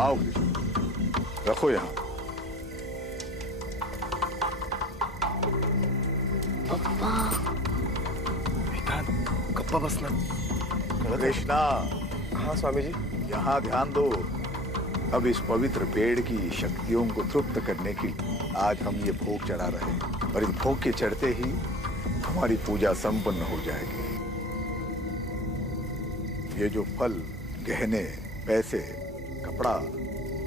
आओ कृष्ण, रखो यहाँ। गप्पा बसना। कृष्णा। हाँ स्वामी जी। यहाँ ध्यान दो। अब इस पवित्र पेड़ की शक्तियों को तृप्त करने के लिए आज हम ये भोग चढ़ा रहे हैं, और इस भोग के चढ़ते ही हमारी पूजा संपन्न हो जाएगी। ये जो फल, गहने, पैसे, कपड़ा,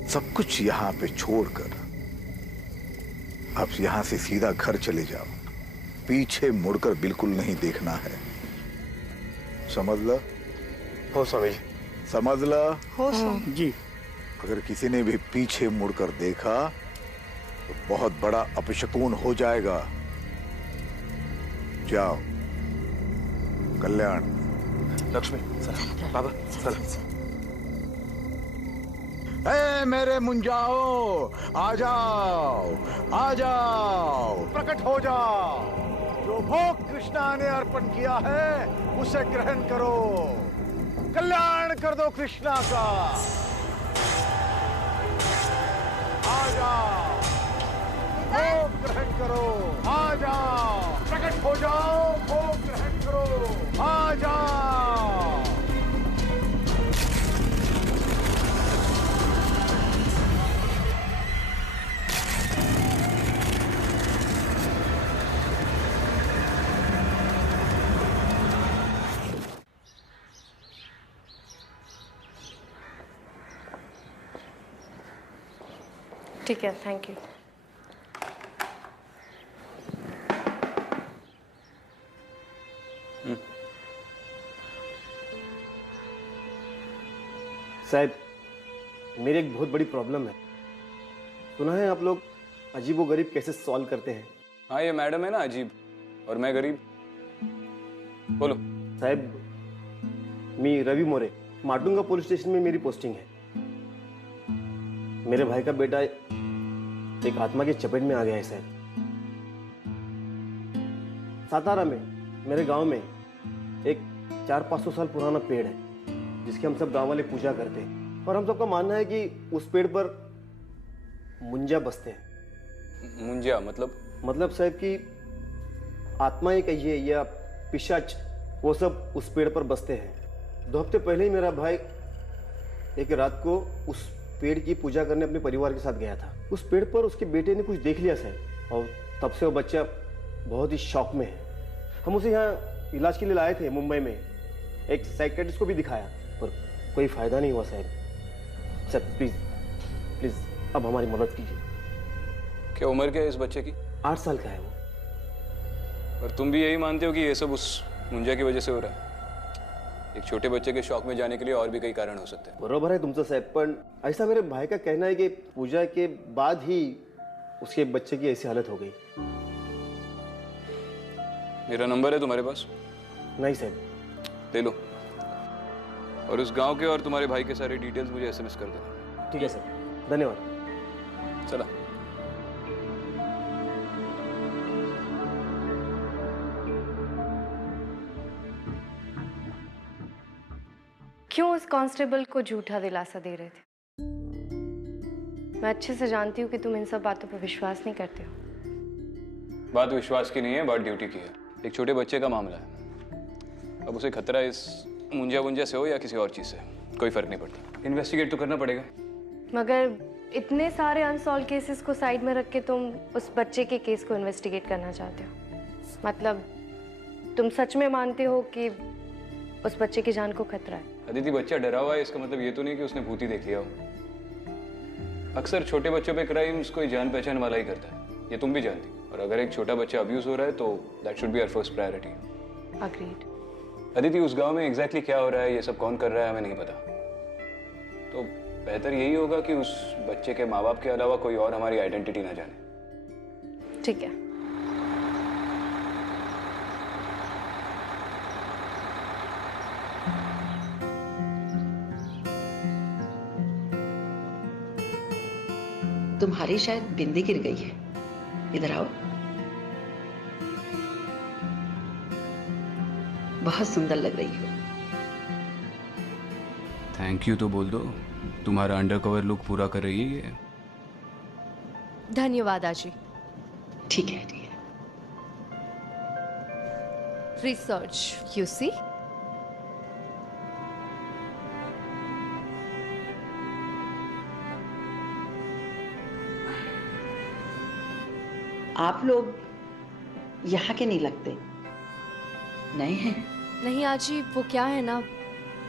सब कुछ यहाँ पे छोड़कर आप यहाँ से सीधा घर चले जाओ। पीछे मुड़कर बिल्कुल नहीं देखना है। समझ लो? हो स्वामी जी। समझ लो? हो स्वामी जी। अगर किसी ने भी पीछे मुड़कर देखा तो बहुत बड़ा अपशकुन हो जाएगा। जाओ। कल्याण। लक्ष्मी सर, बाबा सर। ए मेरे मुंजाओ, आ जाओ, आ जाओ, प्रकट हो जाओ। जो भोग कृष्णा ने अर्पण किया है उसे ग्रहण करो। कल्याण कर दो कृष्णा का। आ जाओ, भोग ग्रहण करो। आ जाओ, प्रकट हो जाओ, भोग ग्रहण करो। आ जाओ। ठीक है, थैंक यू। साहब, मेरी एक बहुत बड़ी प्रॉब्लम है। सुना है आप लोग अजीबो गरीब कैसे सॉल्व करते हैं। हाँ, ये मैडम है ना अजीब, और मैं गरीब। बोलो। साहब, मी रवि मोरे, माटुंगा पुलिस स्टेशन में मेरी पोस्टिंग है। मेरे भाई का बेटा एक आत्मा की चपेट में आ गया है साहब। सातारा में मेरे गांव में एक 400-500 साल पुराना पेड़ है जिसकी हम सब गांव वाले पूजा करते हैं, और हम सबका मानना है कि उस पेड़ पर मुंजा बसते हैं। मुंजिया मतलब? मतलब साहब कि आत्माएं कहिए या पिशाच, वो सब उस पेड़ पर बसते हैं। 2 हफ्ते पहले ही मेरा भाई एक रात को उस पेड़ की पूजा करने अपने परिवार के साथ गया था। उस पेड़ पर उसके बेटे ने कुछ देख लिया साहब, और तब से वो बच्चा बहुत ही शौक में है। हम उसे यहाँ इलाज के लिए लाए थे मुंबई में, एक साइकियाट्रिस्ट को भी दिखाया, पर कोई फायदा नहीं हुआ साहब। सर प्लीज प्लीज अब हमारी मदद कीजिए। क्या उम्र क्या है इस बच्चे की? 8 साल का है वो। और तुम भी यही मानते हो कि ये सब उस मुंजिया की वजह से हो रहा है? एक छोटे बच्चे के शौक में जाने के लिए और भी कई कारण हो सकते हैं। बरोबर है तुमचं साहब, पण ऐसा मेरे भाई का कहना है कि पूजा के बाद ही उसके बच्चे की ऐसी हालत हो गई। मेरा नंबर है तुम्हारे पास? नहीं साहब। ले लो, और उस गांव के और तुम्हारे भाई के सारे डिटेल्स मुझे SMS कर देना। ठीक है सर, धन्यवाद। चला। क्यों उस कांस्टेबल को झूठा दिलासा दे रहे थे? मैं अच्छे से जानती हूँ कि तुम इन सब बातों पर विश्वास नहीं करते हो। बात विश्वास की नहीं है, बात ड्यूटी की है। एक छोटे बच्चे का मामला है। अब उसे खतरा इस मुंजिया से हो या किसी और चीज से, कोई फर्क नहीं पड़ता। इन्वेस्टिगेट तो करना पड़ेगा। मगर इतने सारे अनसॉल्व केसेस को साइड में रख के तुम उस बच्चे के केस को इन्वेस्टिगेट करना चाहते हो? मतलब तुम सच में मानते हो कि उस बच्चे की जान को खतरा है? अदिति, बच्चा डरा हुआ है, इसका मतलब ये तो नहीं कि उसने भूत ही देख लिया हो। अक्सर छोटे बच्चों पे क्राइम्स कोई जान पहचान वाला ही करता है, ये तुम भी जानती हो। और अगर एक छोटा बच्चा अब्यूज हो रहा है तो that should be our first priority. Agreed. Aditi, उस गांव में एग्जैक्टली क्या हो रहा है, ये सब कौन कर रहा है, हमें नहीं पता। तो बेहतर यही होगा कि उस बच्चे के माँ बाप के अलावा कोई और हमारी आइडेंटिटी ना जाने। ठीक है। तुम्हारी शायद बिंदी गिर गई है, इधर आओ। बहुत सुंदर लग रही हो। थैंक यू तो बोल दो। तुम्हारा अंडरकवर लुक पूरा कर रही है ये। धन्यवाद आजी। ठीक है डियर। Research you see. आप लोग यहाँ के नहीं लगते, नए हैं। नहीं आजी, वो क्या है ना,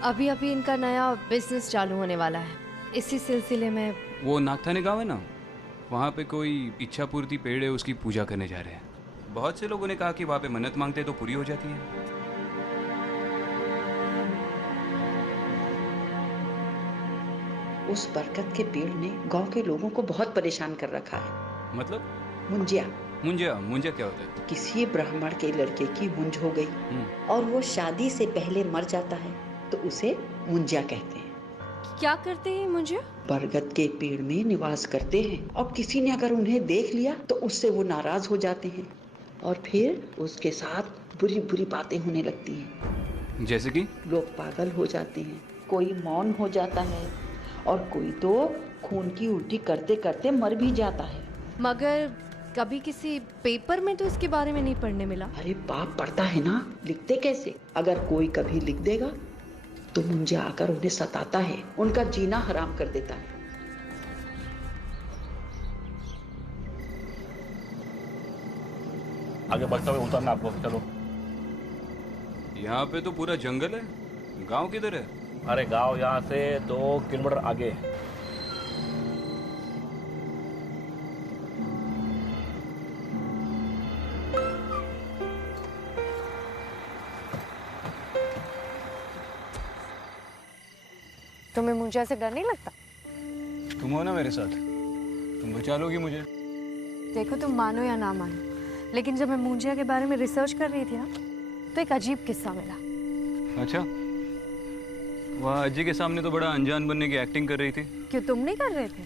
अभी अभी इनका नया बिजनेस चालू होने वाला है, इसी सिलसिले में। वो नागथाने गाँव है ना, वहाँ पे कोई इच्छा पूर्ति पेड़ है, उसकी पूजा करने जा रहे हैं। बहुत से लोगों ने कहा कि वहाँ पे मन्नत मांगते तो पूरी हो जाती है। उस बरगद के पेड़ ने गांव के लोगों को बहुत परेशान कर रखा है। मतलब? मुंजिया। मुंजिया क्या होता है? किसी ब्राह्मण के लड़के की मुंज हो गई और वो शादी से पहले मर जाता है तो उसे मुंजिया कहते हैं। क्या करते हैं मुंजिया? बरगद के पेड़ में निवास करते हैं और किसी ने अगर उन्हें देख लिया तो उससे वो नाराज हो जाते हैं और फिर उसके साथ बुरी बुरी बातें होने लगती हैं। जैसे कि? लोग पागल हो जाते हैं, कोई मौन हो जाता है और कोई तो खून की उल्टी करते करते मर भी जाता है। मगर कभी किसी पेपर में तो इसके बारे में नहीं पढ़ने मिला। अरे बाप पढ़ता है ना, लिखते कैसे? अगर कोई कभी लिख देगा तो मुंजिया आकर उन्हें सताता है, उनका जीना हराम कर देता है। आगे बढ़ते हुए उतरना आपको, चलो। यहाँ पे तो पूरा जंगल है, गांव किधर है? अरे गांव यहाँ से 2 किलोमीटर आगे है। तुम्हें मुंजिया से डर नहीं लगता? तुम हो ना मेरे साथ, तुम बचा लोगी मुझे। देखो, तुम मानो या ना मानो, लेकिन जब मैं मुंजिया के बारे में रिसर्च कर रही थी ना, तो एक अजीब किस्सा मिला। अच्छा, वहाँ अज्जी के सामने तो बड़ा अनजान बनने की एक्टिंग कर रही थी। क्यों, तुम नहीं कर रहे थे?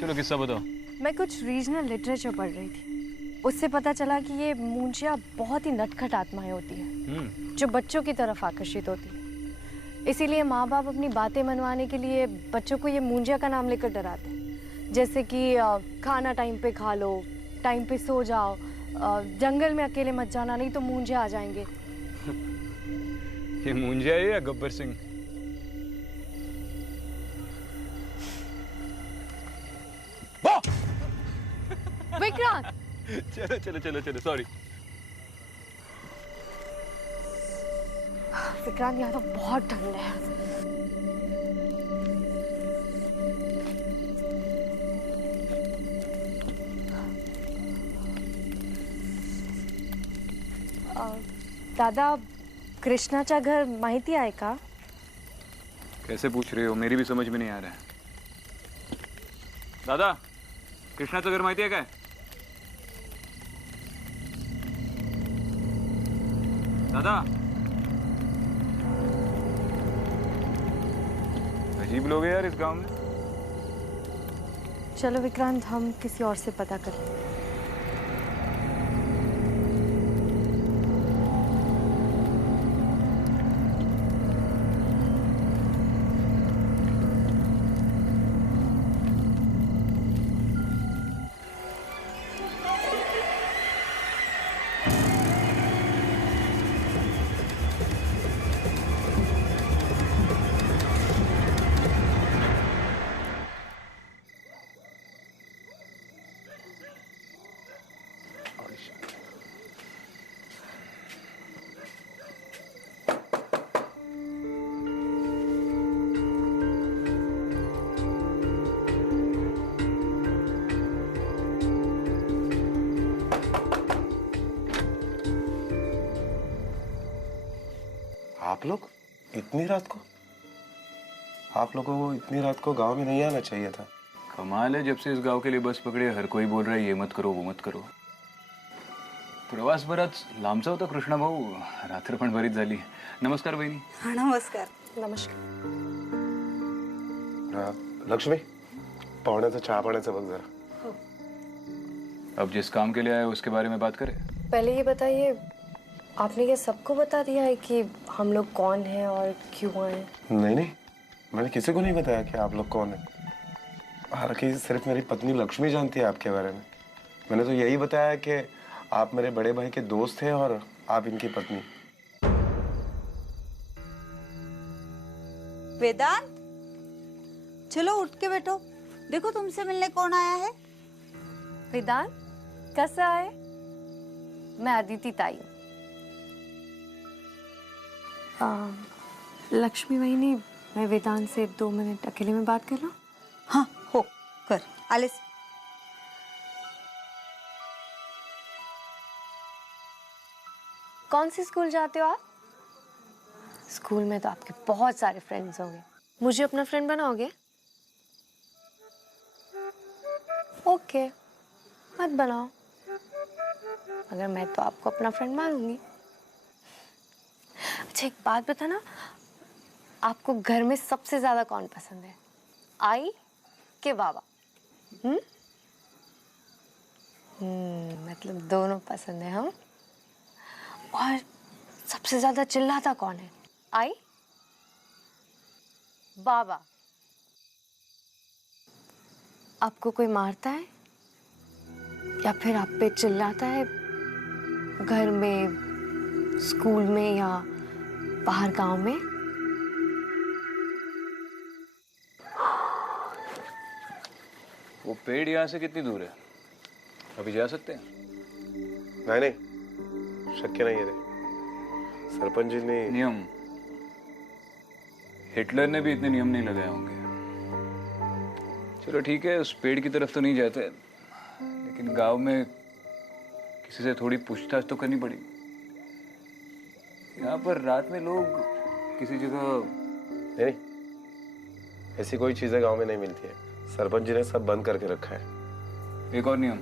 चलो किस्सा बताओ। मैं कुछ रीजनल लिटरेचर पढ़ रही थी, उससे पता चला कि ये मुंजिया बहुत ही नटखट आत्माएं होती हैं जो बच्चों की तरफ आकर्षित होती है। इसीलिए माँ बाप अपनी बातें मनवाने के लिए बच्चों को ये मुंजिया का नाम लेकर डराते हैं, जैसे कि खाना टाइम पे खा लो, टाइम पे सो जाओ, जंगल में अकेले मत जाना नहीं तो मुंजिया आ जाएंगे। ये मुंजिया है या गब्बर सिंह? विक्रांत! चलो चलो चलो चलो, सॉरी। विक्रांत, यहाँ तो बहुत ठंड है। दादा, कृष्णाचा घर माहिती आहे का? कैसे पूछ रहे हो, मेरी भी समझ में नहीं आ रहा है। दादा, कृष्णाचं घर माहिती आहे काय? दादा, अजीब लोग हैं यार इस गांव में। चलो विक्रांत, हम किसी और से पता करते हैं। आप लोग इतनी रात को? आप लोगों को इतनी रात को गांव में नहीं आना चाहिए था। कमाल है, जब से इस गांव के लिए बस पकड़े हर कोई बोल रहा है ये मत करो वो मत करो। प्रवास बराच लांबचा होता कृष्णा भाऊ, रात्र पण बरीच झाली। नमस्कार बहिणी। हाँ नमस्कार। नमस्कार। लक्ष्मी, पाहुण्याचं चहा पाण्याचं बघ जरा। अब जिस काम के लिए आए उसके बारे में बात करें। पहले ये बताइए, आपने क्या सबको बता दिया है कि हम लोग कौन हैं और क्यों आए? नहीं नहीं, मैंने किसी को नहीं बताया कि आप लोग कौन है। हालांकि सिर्फ मेरी पत्नी लक्ष्मी जानती है आपके बारे में। मैंने तो यही बताया कि आप मेरे बड़े भाई के दोस्त थे और आप इनकी पत्नी। वेदांत, चलो उठ के बैठो। देखो तुमसे मिलने कौन आया है। वेदांत, कैसा है? मैं अदिति ताई हूँ। लक्ष्मी वहिनी, मैं वेदांत से 2 मिनट अकेले में बात कर लूं? हाँ हो, कर आलेस। कौन सी स्कूल जाते हो आप? स्कूल में तो आपके बहुत सारे फ्रेंड्स होंगे, मुझे अपना फ्रेंड बनाओगे? ओके, मत बनाओ, मगर मैं तो आपको अपना फ्रेंड मानूंगी। अच्छा एक बात बताना, आपको घर में सबसे ज्यादा कौन पसंद है, आई के बाबा? मतलब दोनों पसंद है हम। और सबसे ज्यादा चिल्लाता कौन है, आई बाबा? आपको कोई मारता है या फिर आप पे चिल्लाता है घर में, स्कूल में या बाहर गांव में? वो पेड़ यहाँ से कितनी दूर है? अभी जा सकते हैं? नहीं, शक्य नहीं है रे। सरपंच जी ने नियम, हिटलर ने भी इतने नियम नहीं लगाए होंगे। चलो ठीक है, उस पेड़ की तरफ तो नहीं जाते, लेकिन गांव में किसी से थोड़ी पूछताछ तो करनी पड़ेगी। यहाँ पर रात में लोग किसी जगह नहीं, ऐसी कोई चीजें गांव में नहीं मिलती है। सरपंच जी ने सब बंद करके रखा है। एक और नियम,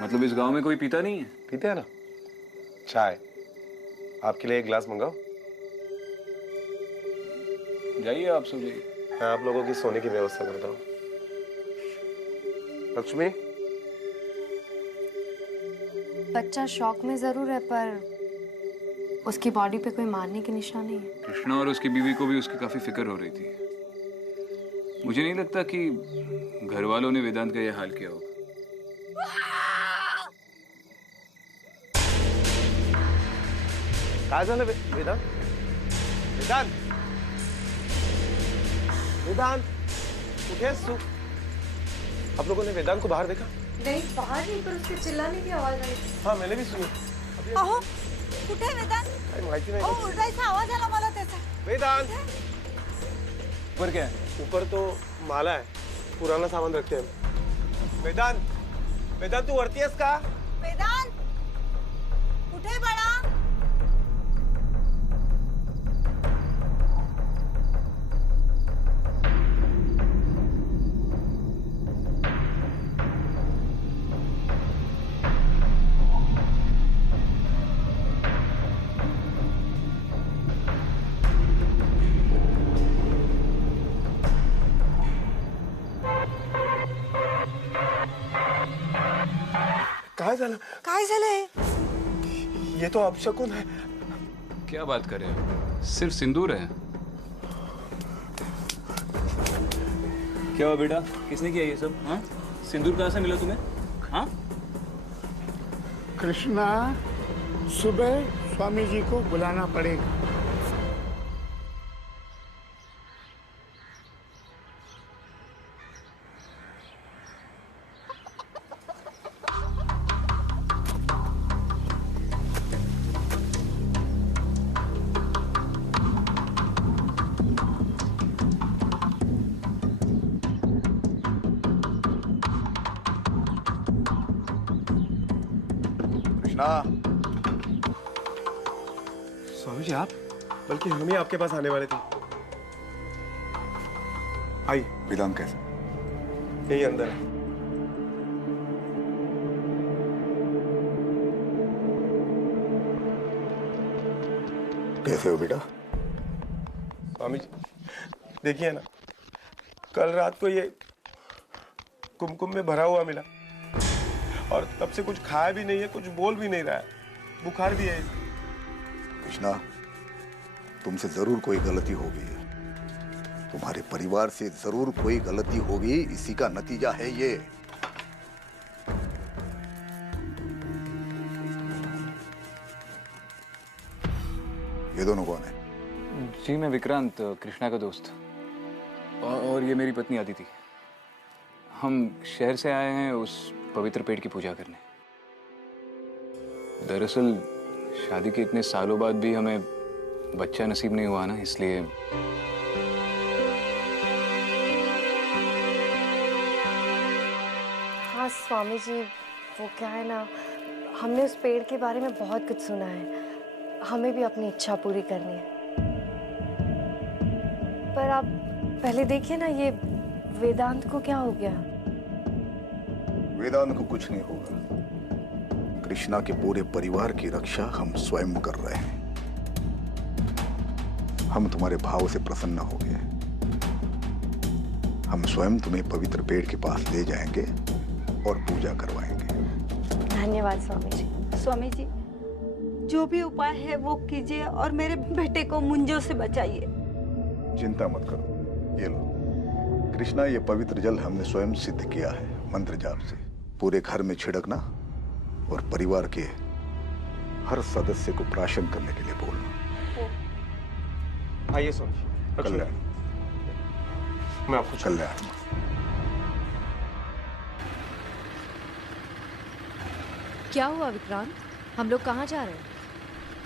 मतलब इस गांव में कोई पीता नहीं है? पीते हैं ना चाय। आपके लिए एक गिलास मंगाओ? जाइए, आप सो जाइए। मैं आप लोगों की सोने की व्यवस्था करता हूँ। लक्ष्मी, बच्चा शौक में जरूर है, पर उसकी बॉडी पे कोई मारने के निशान नहीं है। कृष्णा और उसकी बीवी को भी उसकी काफी फिक्र हो रही थी। मुझे नहीं लगता कि घर वालों ने वेदांत का यह हाल किया होगा। काय झालं वेदांत? वेदांत, वेदांत, कुठे आहेस तू? आप लोगों ने वेदांत को बाहर देखा? नहीं, बाहर नहीं, पर उसके चिल्लाने की आवाज आई। हाँ, मैंने भी सुनी। अहो, कुठे आहे वेदांत? काही माहिती नाही। अहो, ओरडायचा आवाज आला मला त्याचा। वेदांत, ऊपर क्या है? ऊपर तो माला है, पुराना सामान रखते हैं। वेदांत, वेदांत तू वरती आहेस का? वेदांत, कुठे आहे बाळा? काय झालंय? ये तो अपशकुन है। क्या बात कर रहे हो? सिर्फ सिंदूर है। क्या हुआ बेटा, किसने किया ये सब? हाँ, सिंदूर कहाँ से मिला तुम्हें? हाँ, कृष्णा, सुबह स्वामी जी को बुलाना पड़ेगा। स्वामी जी आप? बल्कि हम ही आपके पास आने वाले थे। आई, वेदांत कैसे? यही अंदर है। कैसे हो बेटा? स्वामी जी देखिए ना, कल रात को ये कुमकुम में भरा हुआ मिला और तब से कुछ खाया भी नहीं है, कुछ बोल भी नहीं रहा है, बुखार भी है। कृष्णा, तुमसे जरूर कोई गलती होगी, तुम्हारे परिवार से जरूर कोई गलती होगी, इसी का नतीजा है ये। ये दोनों कौन है? जी मैं विक्रांत, कृष्णा का दोस्त, और ये मेरी पत्नी अदिति। हम शहर से आए हैं उस पवित्र पेड़ की पूजा करने। दरअसल शादी के इतने सालों बाद भी हमें बच्चा नसीब नहीं हुआ ना, इसलिए। हाँ स्वामी जी, वो क्या है ना, हमने उस पेड़ के बारे में बहुत कुछ सुना है, हमें भी अपनी इच्छा पूरी करनी है। पर आप पहले देखिए ना, ये वेदांत को क्या हो गया? वेदांत को कुछ नहीं होगा। कृष्णा के पूरे परिवार की रक्षा हम स्वयं कर रहे हैं। हम तुम्हारे भाव से प्रसन्न हो गए। हम स्वयं तुम्हें पवित्र पेड़ के पास ले जाएंगे और पूजा करवाएंगे। धन्यवाद स्वामी जी। स्वामी जी, जो भी उपाय है वो कीजिए और मेरे बेटे को मुंजों से बचाइए। चिंता मत करो, ये लो। कृष्णा, ये पवित्र जल हमने स्वयं सिद्ध किया है मंत्र जाप से। पूरे घर में छिड़कना और परिवार के हर सदस्य को प्राशन करने के लिए बोलना। आइए स्वामी। कल्याण, मैं आपको कल्याण। क्या हुआ विक्रांत, हम लोग कहाँ जा रहे हैं?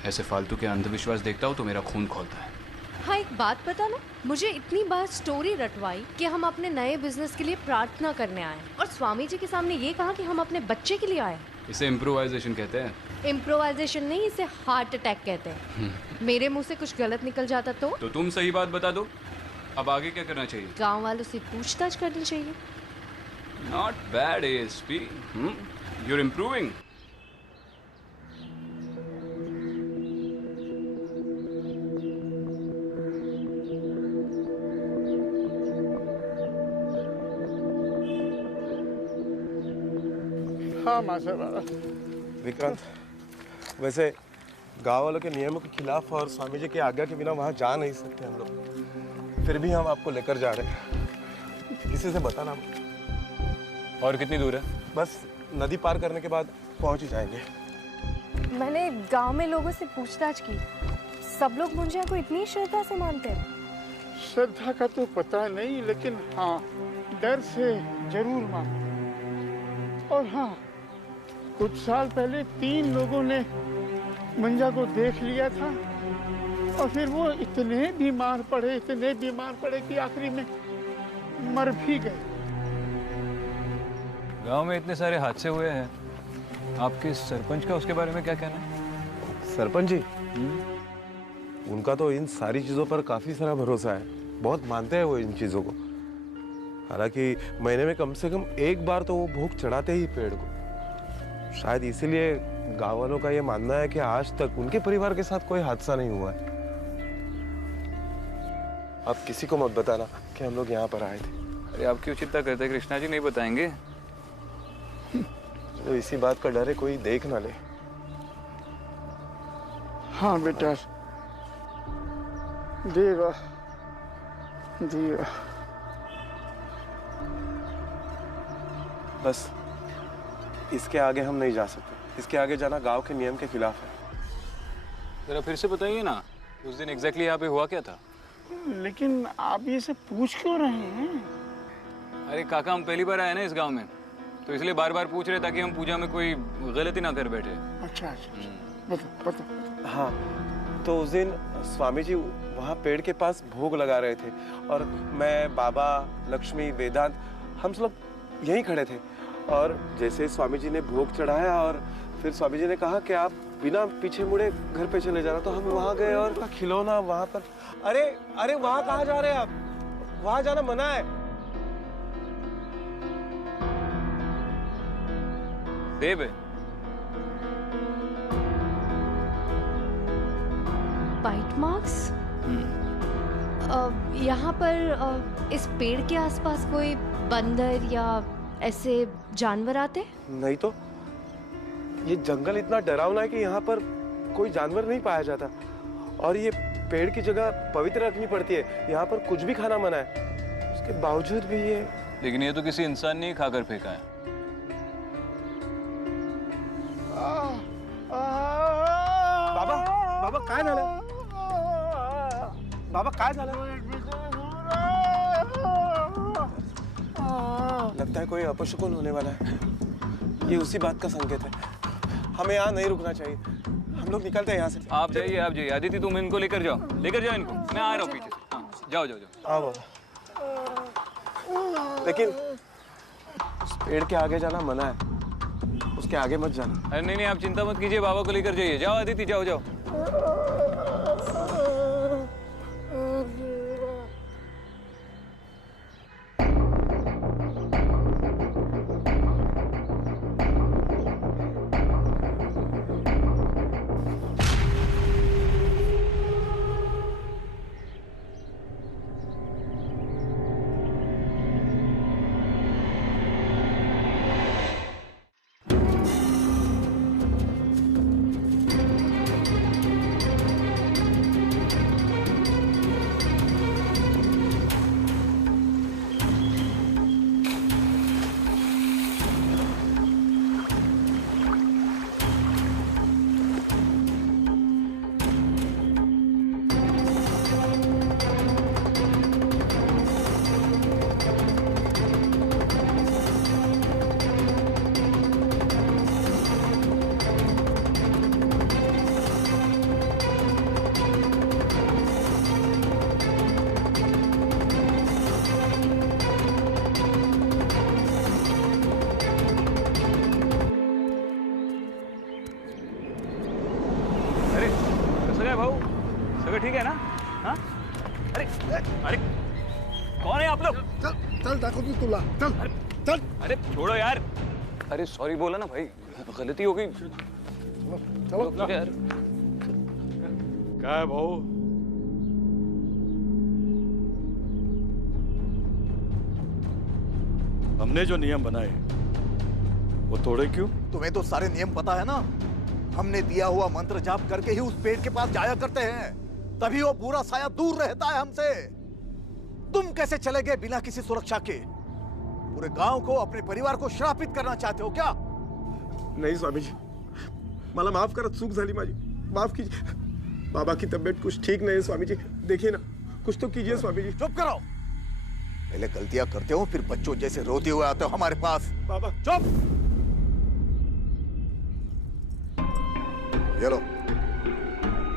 ऐसे फालतू के अंधविश्वास देखता हूँ तो मेरा खून खौलता है। हाँ एक बात पता ना, मुझे इतनी बार स्टोरी रटवाई कि हम अपने नए बिजनेस के लिए प्रार्थना करने आए, और स्वामी जी के सामने ये कहा कि हम अपने बच्चे के लिए आए। इसे इम्प्रोवाइजेशन कहते हैं। इम्प्रोवाइजेशन नहीं, इसे हार्ट अटैक कहते हैं। मेरे मुंह से कुछ गलत निकल जाता तो तुम सही बात बता दो। अब आगे क्या करना चाहिए? गांव वालों से पूछताछ करनी चाहिए। Not bad ASP, you are improving. हाँ माशाल्लाह। विक्रांत, वैसे गांव वालों के नियमों के खिलाफ और स्वामी जी की आज्ञा के बिना वहां जा नहीं सकते हम लोग, फिर भी हम आपको लेकर जा रहे हैं। किसी से बताना। और कितनी दूर है? बस नदी पार करने के बाद पहुंच ही जाएंगे। मैंने गांव में लोगों से पूछताछ की, सब लोग मुंजिया को इतनी श्रद्धा से मानते हैं। श्रद्धा का तो पता नहीं, लेकिन हाँ डर से जरूर मानो। और हाँ, कुछ साल पहले 3 लोगों ने मंजा को देख लिया था और फिर वो इतने बीमार पड़े कि आखिरी में मर भी गए। गांव में इतने सारे हादसे हुए हैं, आपके सरपंच का उसके बारे में क्या कहना है? सरपंच जी, उनका तो इन सारी चीजों पर काफी सारा भरोसा है, बहुत मानते हैं वो इन चीजों को। हालांकि महीने में कम से कम एक बार तो वो भोग चढ़ाते ही पेड़ को। शायद इसीलिए गांव वालों का ये मानना है कि आज तक उनके परिवार के साथ कोई हादसा नहीं हुआ है। आप किसी को मत बताना कि हम लोग यहाँ पर आए थे। अरे आप क्यों चिंता करते हैं कृष्णा जी, नहीं बताएंगे। तो इसी बात का डर है कोई देख ना ले। हाँ बेटा, देगा देगा। बस इसके आगे हम नहीं जा सकते। इसके आगे जाना गांव के नियम के खिलाफ है। जरा फिर से बताइए ना, उस दिन एग्जैक्टली यहाँ पे हुआ क्या था? लेकिन आप ये सब पूछ क्यों रहे हैं? अरे काका, हम पहली बार आए ना इस गांव में, तो इसलिए बार बार पूछ रहे ताकि हम पूजा में कोई गलती ना कर बैठे। अच्छा, बताओ। हाँ, तो उस दिन स्वामी जी वहाँ पेड़ के पास भोग लगा रहे थे और मैं, बाबा, लक्ष्मी, वेदांत, हम सब लोग यहीं खड़े थे। और जैसे स्वामी जी ने भोग चढ़ाया और फिर स्वामी जी ने कहा कि आप बिना पीछे मुड़े घर पे चले जाना, तो हम वहाँ गए और खिलौना वहाँ पर। अरे अरे वहाँ कहाँ जा रहे हैं आप? वहाँ जाना मना है। सेब है। Bite marks? यहाँ पर इस पेड़ के आसपास कोई बंदर या ऐसे जानवर आते? नहीं तो, ये जंगल इतना डरावना है कि यहाँ पर कोई जानवर नहीं पाया जाता। और ये पेड़ की जगह पवित्र रखनी पड़ती है, यहाँ पर कुछ भी खाना मना है, उसके बावजूद भी ये। लेकिन ये तो किसी इंसान ने ही खाकर फेंका है। बाबा, बाबा काय झालं? बाबा काय झालं? लगता है कोई अपशकुन होने वाला है। ये उसी बात का संकेत है। हमें यहाँ नहीं रुकना चाहिए। हम लोग निकलते हैं यहाँ से। आप जाइए। आदित्य तुम इनको लेकर जाओ इनको। मैं आ रहा हूँ पीछे से। हाँ, जाओ। हाँ बाबा। लेकिन उस पेड़ के आगे जाना मना है, उसके आगे मत जाना। अरे नहीं, आप चिंता मत कीजिए, बाबा को लेकर जाइए। जाओ आदित्य, जाओ। ठीक है ना? हाँ? अरे कौन है आप लोग? चल दाखवतो तुला, चल। अरे छोड़ो यार। अरे सॉरी बोला ना भाई, गलती हो गई। चलो यार। क्या है भाऊ? हमने जो नियम बनाए वो तोड़े क्यों? तुम्हें तो सारे नियम पता है ना। हमने दिया हुआ मंत्र जाप करके ही उस पेड़ के पास जाया करते हैं, तभी वो पूरा साया दूर रहता है हमसे। तुम कैसे चले गए बिना किसी सुरक्षा के? पूरे गांव को, अपने परिवार को श्रापित करना चाहते हो क्या? नहीं स्वामी जी, मला माफ करा, चूक झाली माझी, माफ कीजिए। बाबा की तबीयत कुछ ठीक नहीं है स्वामी जी, देखिए ना, कुछ तो कीजिए स्वामी जी। चुप करो। पहले गलतियां करते हो, फिर बच्चों जैसे रोते हुए आते हो हमारे पास। बाबा चुप। ये लो,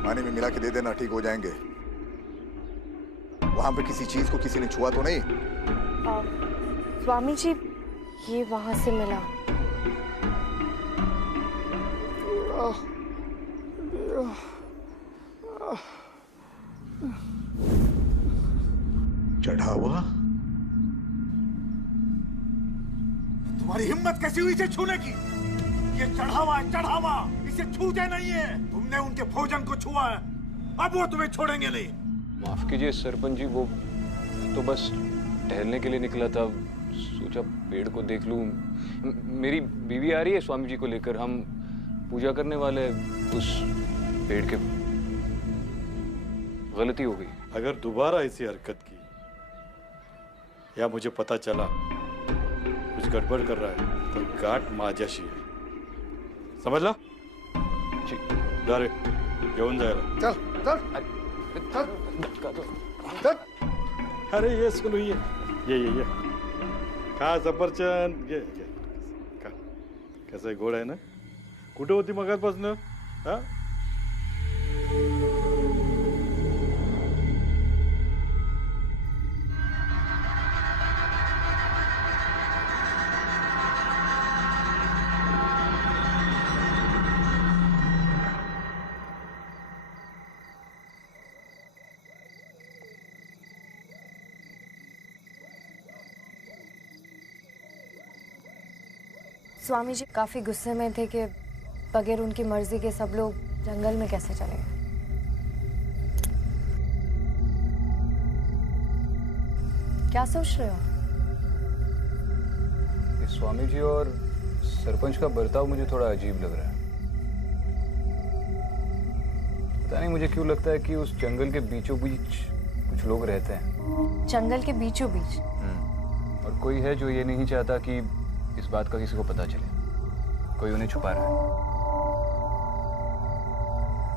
पानी में मिला के दे देना, ठीक हो जाएंगे। वहां पे किसी चीज को किसी ने छुआ तो नहीं? स्वामी जी, ये वहां से मिला। चढ़ावा? तुम्हारी हिम्मत कैसी हुई इसे छूने की? ये चढ़ावा है, चढ़ावा, इसे छूते नहीं है। तुमने उनके भोजन को छुआ है, अब वो तुम्हें छोड़ेंगे नहीं। माफ कीजिए सरपंच जी, वो तो बस टहलने के लिए निकला था, सोचा पेड़ को देख लूं। मेरी बीवी आ रही है स्वामी जी को लेकर, हम पूजा करने वाले उस पेड़ के। गलती हो गई। अगर दोबारा ऐसी हरकत की या मुझे पता चला कुछ गड़बड़ कर रहा है तो गाठ माझ्याशी है, समझला? जी। जा रे, घेऊन जायला। चल चल चल। अरे ये सुनो, ये खा सफरचंद, ये खा। कैसा गोड आहे ना? कुठे होती मगाचपासून? हा? स्वामी जी काफी गुस्से में थे कि बगैर उनकी मर्जी के सब लोग जंगल में कैसे चले गए। क्या सोच रहे हो? स्वामी जी और सरपंच का बर्ताव मुझे थोड़ा अजीब लग रहा है। पता नहीं मुझे क्यों लगता है कि उस जंगल के बीचों बीच कुछ लोग रहते हैं। जंगल के बीचों बीच? और कोई है जो ये नहीं चाहता कि इस बात का किसी को पता चले, कोई उन्हें छुपा रहा है।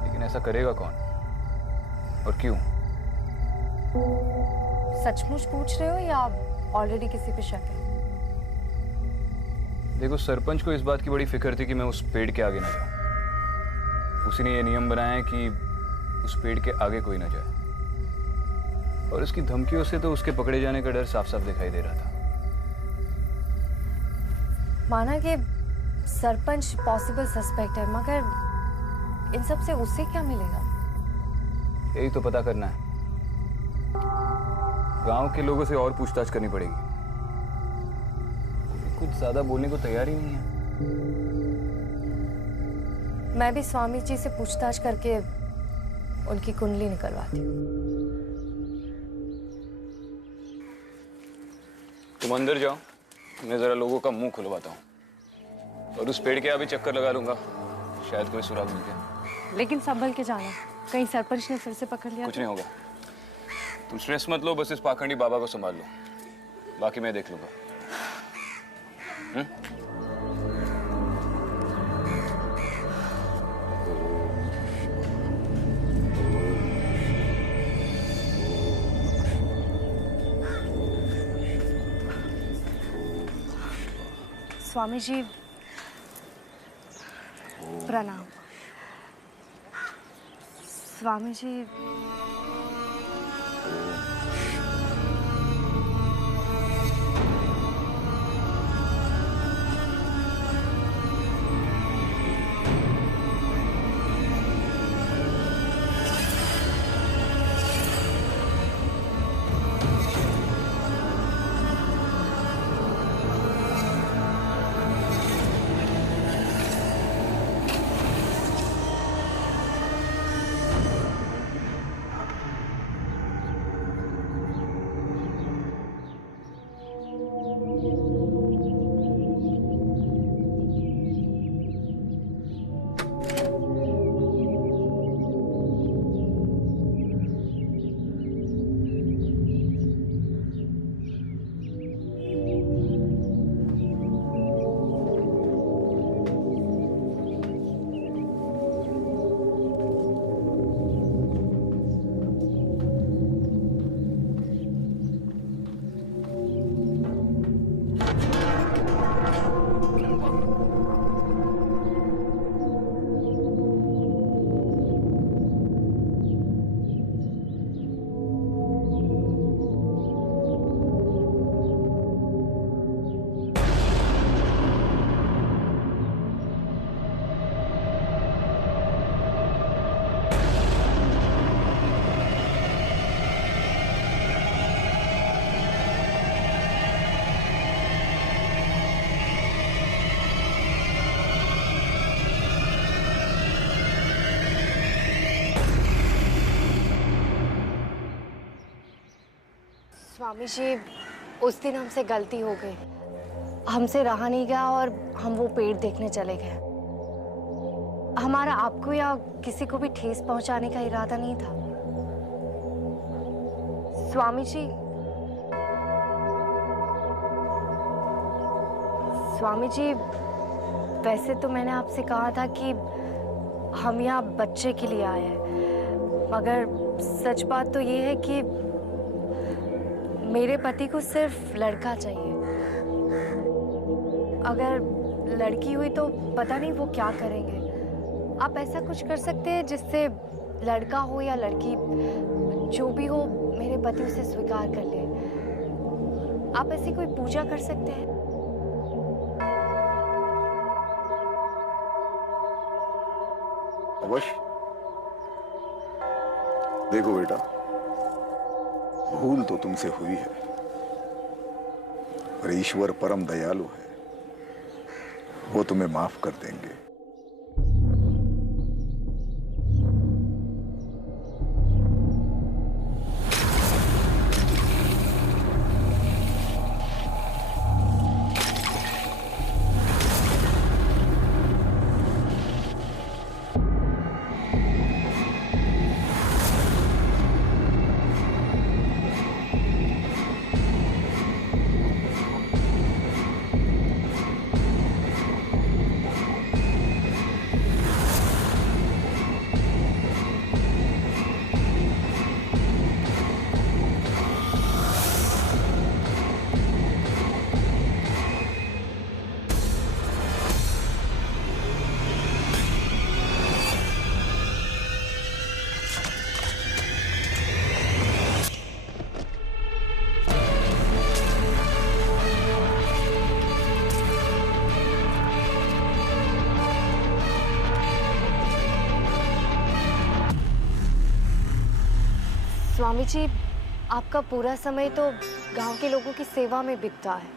लेकिन ऐसा करेगा कौन और क्यों? सचमुच पूछ रहे हो या ऑलरेडी किसी पे शक है? देखो, सरपंच को इस बात की बड़ी फिक्र थी कि मैं उस पेड़ के आगे ना जाऊं। उसी ने ये नियम बनाया है कि उस पेड़ के आगे कोई ना जाए, और उसकी धमकियों से तो उसके पकड़े जाने का डर साफ साफ दिखाई दे रहा था। माना कि सरपंच पॉसिबल सस्पेक्ट है, मगर इन सब से उससे क्या मिलेगा? यही तो पता करना है। गांव के लोगों से और पूछताछ करनी पड़ेगी। कुछ ज्यादा बोलने को तैयार ही नहीं है। मैं भी स्वामी जी से पूछताछ करके उनकी कुंडली निकलवाती हूँ। तुम अंदर जाओ, मैं जरा लोगों का मुंह खुलवाता हूँ, और उस पेड़ के अभी चक्कर लगा लूंगा, शायद कोई सुराग मिल जाए। लेकिन संभल के जाना, कहीं सरपंच ने फिर से पकड़ लिया। कुछ नहीं होगा, तुम स्ट्रेस मत लो, बस इस पाखंडी बाबा को संभाल लो, बाकी मैं देख लूंगा। स्वामी जी प्रणाम। स्वामी जी स्वामी जी, उस दिन हमसे गलती हो गई, हमसे रहा नहीं गया और हम वो पेड़ देखने चले गए। हमारा आपको या किसी को भी ठेस पहुंचाने का इरादा नहीं था। स्वामी जी, स्वामी जी, वैसे तो मैंने आपसे कहा था कि हम यहाँ बच्चे के लिए आए हैं, मगर सच बात तो ये है कि मेरे पति को सिर्फ लड़का चाहिए। अगर लड़की हुई तो पता नहीं वो क्या करेंगे। आप ऐसा कुछ कर सकते हैं जिससे लड़का हो या लड़की, जो भी हो, मेरे पति उसे स्वीकार कर ले। आप ऐसी कोई पूजा कर सकते हैं? अवश्य। देखो बेटा, भूल तो तुमसे हुई है, पर ईश्वर परम दयालु है, वो तुम्हें माफ कर देंगे। स्वामी जी, आपका पूरा समय तो गांव के लोगों की सेवा में बीतता है,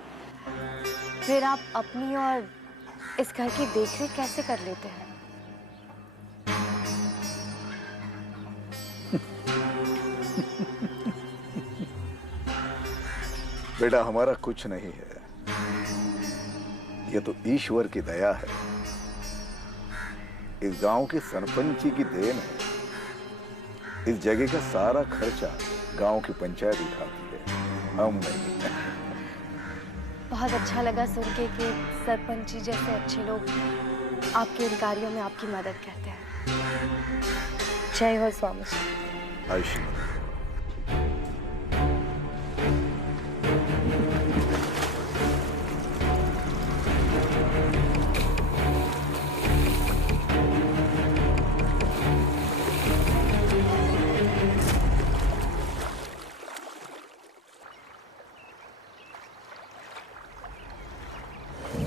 फिर आप अपनी और इस घर की देखरेख कैसे कर लेते हैं? बेटा, हमारा कुछ नहीं है, ये तो ईश्वर की दया है। इस गांव की सरपंची की देन है। इस जगह का सारा खर्चा गांव की पंचायत उठाती है, हम नहीं। बहुत अच्छा लगा सुन के कि सरपंच जी जैसे अच्छे लोग आपके इन कार्यों में आपकी मदद करते हैं। जय हो स्वामी जी। आयुष्मान।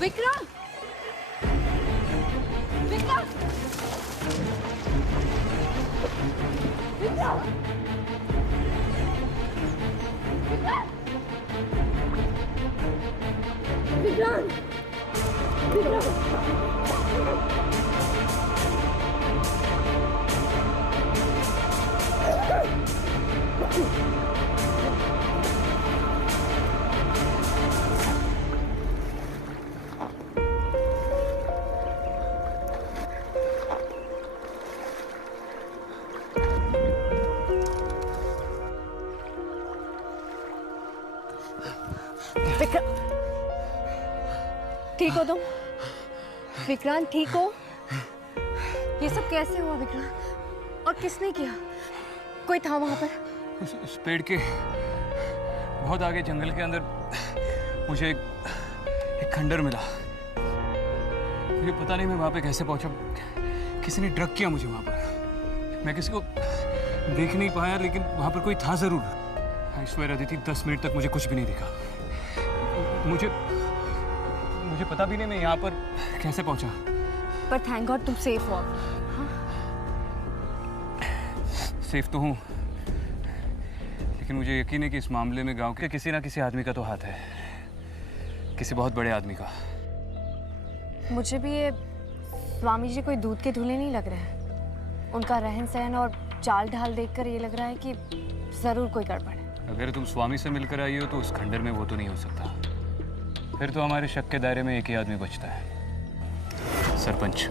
विक्रम! विक्रम! विक्रम! विक्रम! ठीक हो तुम? विक्रांत ठीक हो? ये सब कैसे हुआ विक्रांत? और किसने किया? कोई था वहां पर? उस पेड़ के बहुत आगे जंगल के अंदर मुझे एक खंडर मिला। मुझे पता नहीं मैं वहां पे कैसे पहुंचा। किसी ने ड्रग किया मुझे वहां पर। मैं किसी को देख नहीं पाया, लेकिन वहां पर कोई था जरूर। आई स्वेयर अदिति, 10 मिनट तक मुझे कुछ भी नहीं दिखा। मुझे पता भी नहीं मैं यहाँ पर कैसे पहुंचा। पर थैंक गॉड तुम सेफ हो। हाँ? सेफ तो हूँ, लेकिन मुझे यकीन है कि इस मामले में गांव के किसी ना किसी आदमी का तो हाथ है, किसी बहुत बड़े आदमी का। मुझे भी ये स्वामी जी कोई दूध के धुले नहीं लग रहे हैं। उनका रहन सहन और चाल ढाल देखकर ये लग रहा है कि जरूर कोई गड़बड़ है। अगर तुम स्वामी से मिलकर आई हो तो उस खंडर में वो तो नहीं हो सकता। फिर तो हमारे शक के दायरे में एक ही आदमी बचता है, सरपंच।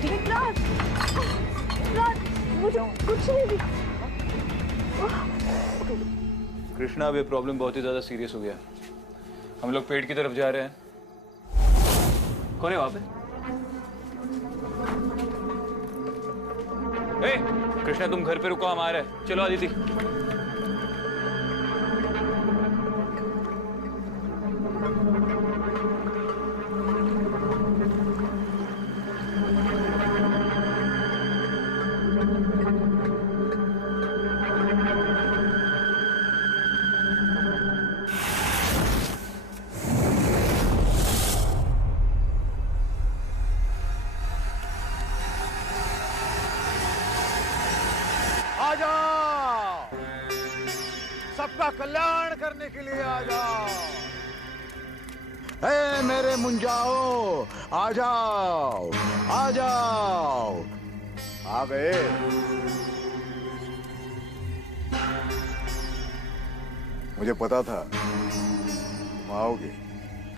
विक्रांत, मुझे कुछ नहीं दिखा। कृष्णा, अब ये प्रॉब्लम बहुत ही ज्यादा सीरियस हो गया। हम लोग पेड़ की तरफ जा रहे हैं। कौन है वहां पे? ए, कृष्णा तुम घर पे रुको, हम आ रहे हैं। चलो आदिति। आ जाओ, सबका कल्याण करने के लिए आ जाओ। हे मेरे मुंजाओ, आ जाओ, आ जाओ। आ गए। मुझे पता था तुम आओगे,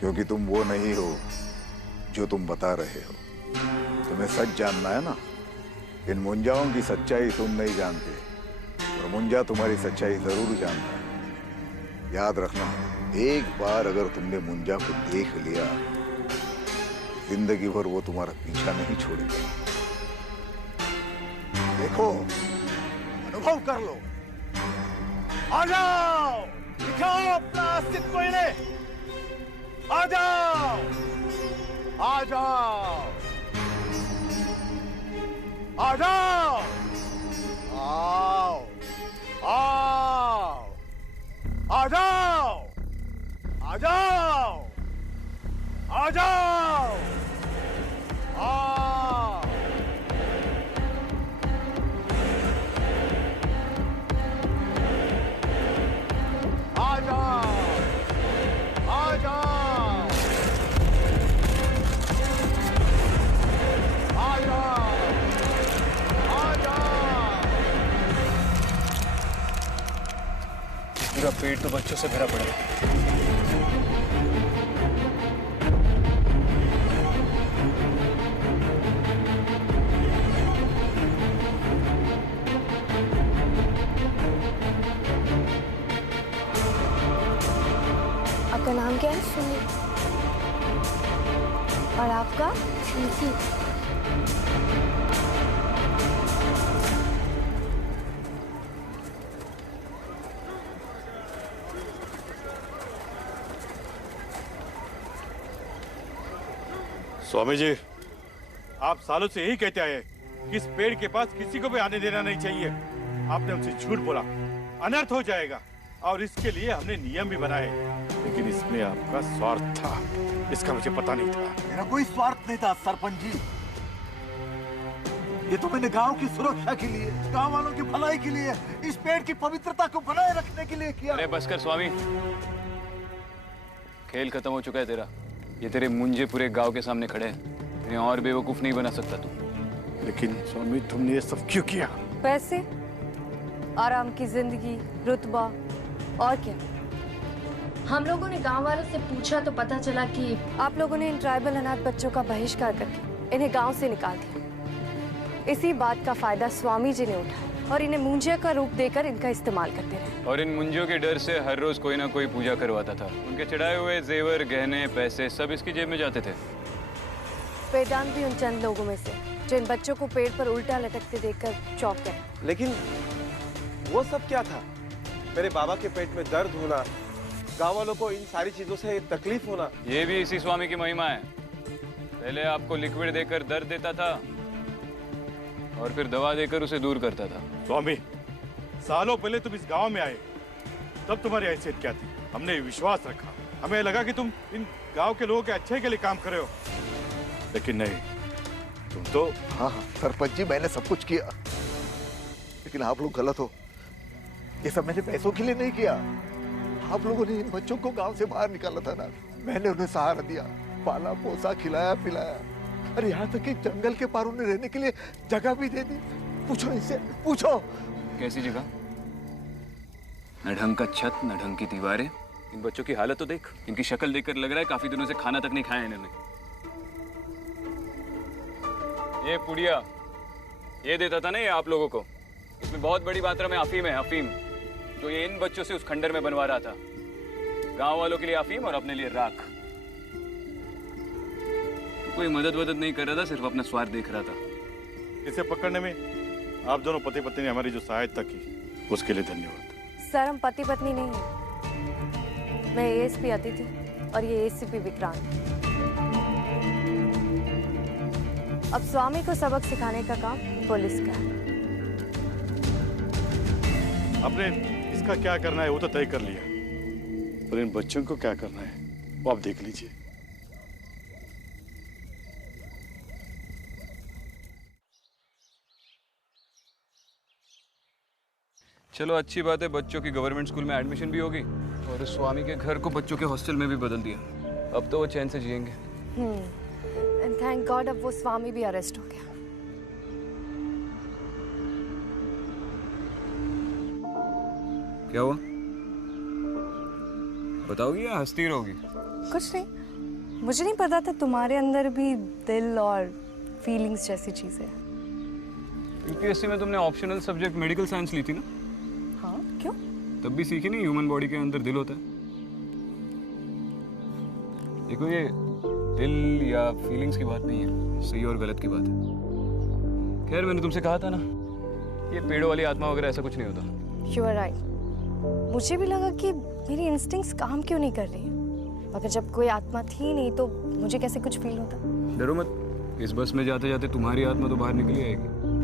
क्योंकि तुम वो नहीं हो जो तुम बता रहे हो। तुम्हें सच जानना है ना। इन मुंजाओं की सच्चाई तुम नहीं जानते, और मुंजा तुम्हारी सच्चाई जरूर जानता है। याद रखना, एक बार अगर तुमने मुंजा को देख लिया, जिंदगी भर वो तुम्हारा पीछा नहीं छोड़ेगा। देखो, अनुभव कर लो। आ जाओ, दिखाओ अपना अस्तित्व इन्हें। आ जाओ, आ जाओ, आ जाओ, आओ, आओ, आ जाओ, आ जाओ, आ जाओ, आओ। आ जाओ, आ जाओ, आ जाओ, आ जाओ। पूरा पेट तो बच्चों से भरा पड़ा है। आपका नाम क्या है? सुनील। और आपका? शिल्पी। स्वामी जी, आप सालों से यही कहते आए कि इस पेड़ के पास किसी को भी आने देना नहीं चाहिए। आपने हमसे झूठ बोला, अनर्थ हो जाएगा, और इसके लिए हमने नियम भी बनाए, लेकिन इसमें आपका स्वार्थ था। इसका मुझे पता नहीं था। मेरा कोई स्वार्थ नहीं था सरपंच जी। ये तो मैंने गांव की सुरक्षा के लिए, गांव वालों की भलाई के लिए, इस पेड़ की पवित्रता को बनाए रखने के लिए किया। अरे बस कर स्वामी, खेल खत्म हो चुका है तेरा। ये तेरे मुंजे पूरे गांव के सामने खड़े हैं। इन्हें और बेवकूफ नहीं बना सकता तू। लेकिन स्वामी, तुमने ये सब क्यों किया? पैसे, आराम की जिंदगी, रुतबा, और क्या? हम लोगों ने गांव वालों से पूछा तो पता चला कि आप लोगों ने इन ट्राइबल अनाथ बच्चों का बहिष्कार करके इन्हें गांव से निकाल दिया। इसी बात का फायदा स्वामी जी ने उठाया और इन्हें मुंजिया का रूप देकर इनका इस्तेमाल करते रहे। और इन मुंजियों के डर से हर रोज कोई ना कोई पूजा करवाता था। उनके चढ़ाए हुए जेवर, गहने, पैसे सब इसकी जेब में जाते थे। वेदांत भी उन चंद लोगों में से जो इन बच्चों को पेड़ पर उल्टा लटकते देखकर चौंक गए। लेकिन वो सब क्या था? मेरे बाबा के पेट में दर्द होना, गांव वालों को इन सारी चीजों से तकलीफ होना, ये भी इसी स्वामी की महिमा है। पहले आपको लिक्विड देकर दर्द देता था और फिर दवा देकर उसे दूर करता था। स्वामी, सालों पहले तुम इस गांव में आए, तब तुम्हारी हैसियत क्या थी? हमने विश्वास रखा, हमें लगा कि तुम इन गांव के लोगों के अच्छे के लिए काम कर रहे हो, लेकिन नहीं, तुम तो। हाँ सरपंच जी, मैंने सब कुछ किया, लेकिन आप लोग गलत हो। ये सब मैंने पैसों के लिए नहीं किया। आप लोगों ने इन बच्चों को गांव से बाहर निकाला था ना, मैंने उन्हें सहारा दिया, पाला पोसा, खिलाया पिलाया, अरे यहाँ तक कि जंगल के पार उन्हें रहने के लिए जगह भी दे दी। पूछो इनसे, पूछो। कैसी जगह? न ढंग का छत, न ढंग की दीवारें। इन बच्चों की हालत तो देख। इनकी शक्ल देखकर लग रहा है काफी दिनों से खाना तक नहीं खाया इन्होंने। ये पुड़िया ये देता था ना ये आप लोगों को, इसमें बहुत बड़ी मात्रा में अफीम है, अफीम जो ये इन बच्चों से उस खंडर में बनवा रहा था। गांव वालों के लिए अफीम और अपने लिए राख। तो कोई मदद वदद नहीं कर रहा था, सिर्फ अपना स्वार्थ देख रहा था। इसे पकड़ने में आप दोनों पति पत्नी ने हमारी जो सहायता की उसके लिए धन्यवाद। सर हम पति पत्नी नहीं हैं। मैं एएसपी अतिथि और ये एसीपी विक्रांत। अब स्वामी को सबक सिखाने का काम पुलिस का है। आपने इसका क्या करना है वो तो तय कर लिया, पर इन बच्चों को क्या करना है वो आप देख लीजिए। चलो अच्छी बात है, बच्चों की गवर्नमेंट स्कूल में एडमिशन भी होगी और स्वामी के घर को बच्चों के हॉस्टल में भी बदल दिया। अब तो वो चैन से जिएंगे। एंड थैंक गॉड अब वो स्वामी भी अरेस्ट हो गया। क्या हुआ बताओगी या हंसती रहोगी? कुछ नहीं, मुझे नहीं पता था तुम्हारे अंदर भी दिल और फीलिंग्स जैसी चीजें। यूपीएससी में तुमने ऑप्शनल सब्जेक्ट मेडिकल साइंस ली थी ना? हाँ क्यों? तब भी सीखी नहीं ह्यूमन बॉडी के अंदर दिल होता है। देखो ये दिल या फीलिंग्स की बात नहीं है, सही और गलत की बात है। खैर मैंने तुमसे कहा था ना, ये पेड़ों वाली आत्मा वगैरह ऐसा कुछ नहीं होता। You are right. मुझे भी लगा कि मेरी इंस्टिंक्ट्स काम क्यों नहीं कर रही हैं, मगर जब कोई आत्मा थी नहीं तो मुझे कैसे कुछ फील होता। डरो मत, इस बस में जाते जाते तुम्हारी आत्मा तो बाहर निकली आएगी।